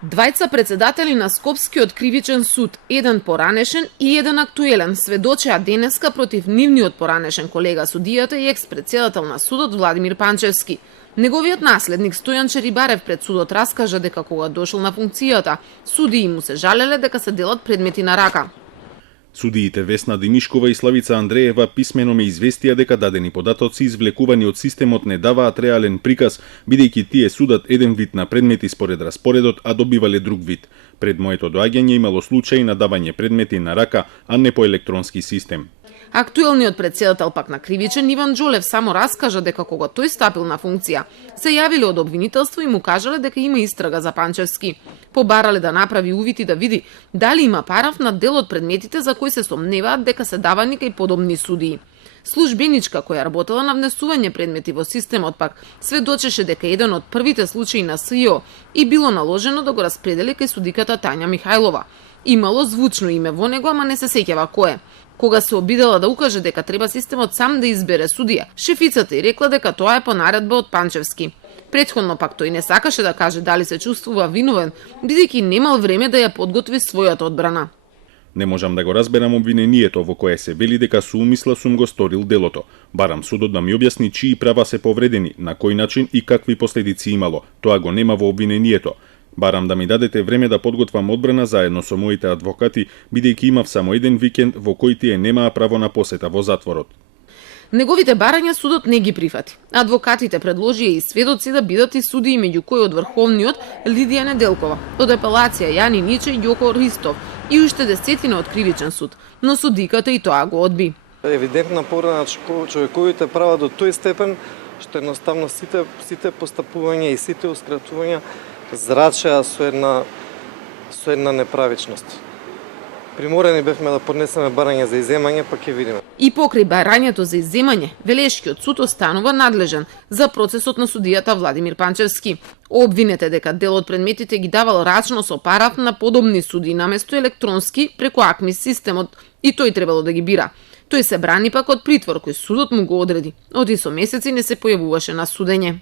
Двајца председатели на Скопскиот кривичен суд, еден поранешен и еден актуелен, сведочеа денеска против нивниот поранешен колега судијата и екс-председател на судот Владимир Панчевски. Неговиот наследник Стојан Черибарев пред судот раскажа дека кога дошол на функцијата, судии му се жалеле дека се делат предмети на рака. Судиите Весна Димишкова и Славица Андреева писмено ме известија дека дадени податоци извлекувани од системот не даваат реален приказ, бидејќи тие судат еден вид на предмети според распоредот, а добивале друг вид. Пред моето доаѓање имало случаи на давање предмети на рака, а не по електронски систем. Актуелниот председател пак на кривичен Иван Џолев само раскажа дека кога тој стапил на функција, се јавиле од обвинителство и му кажале дека има истрага за Панчевски. Побарале да направи увид и да види дали има параф на дел од предметите за кои се сомневаат дека се давани кај подобни судии. Службеничка која работела на внесување предмети во системот пак сведочеше дека еден од првите случаи на СИО и било наложено да го распредели кај судиката Тања Михајлова. Имало звучно име во него, ама не се сеќава кое. Кога се обидела да укаже дека треба системот сам да избере судија, шефицата ѝ рекла дека тоа е по наредба од Панчевски. Претходно пак тој не сакаше да каже дали се чувствува виновен, бидејќи немал време да ја подготви својата одбрана. Не можам да го разберам обвинението во кое се вели дека со умисла сум го сторил делото. Барам судот да ми објасни чии права се повредени, на кој начин и какви последици имало. Тоа го нема во обвинението. Барам да ми дадете време да подготвам одбрана заедно со моите адвокати, бидејќи имав само еден викенд во кој тие немаа право на посета во затворот. Неговите барања судот не ги прифати. Адвокатите предложија и сведоци да бидат и судии, меѓу кои од Врховниот Лидија Неделкова, од апелација Јани Ниче и Јоко Ристов и уште десетина од кривичен суд, но судиката и тоа го одби. Евидентна повреда на човековите права до тој степен што едноставно сите постапувања и сите ускратувања зрачеа со една неправичност. Приморени бевме да поднесеме барање за изземање, па ќе видиме. И покрај барањето за изземање, Велешкиот суд останува надлежен за процесот на судијата Владимир Панчевски. Обвинете дека дел од предметите ги давал рачно со параф на подобни суди наместо електронски преку АКМИС системот и тој требало да ги бира. Тој се брани пак од притвор кој судот му го одреди. Од 8 месеци не се појавуваше на судење.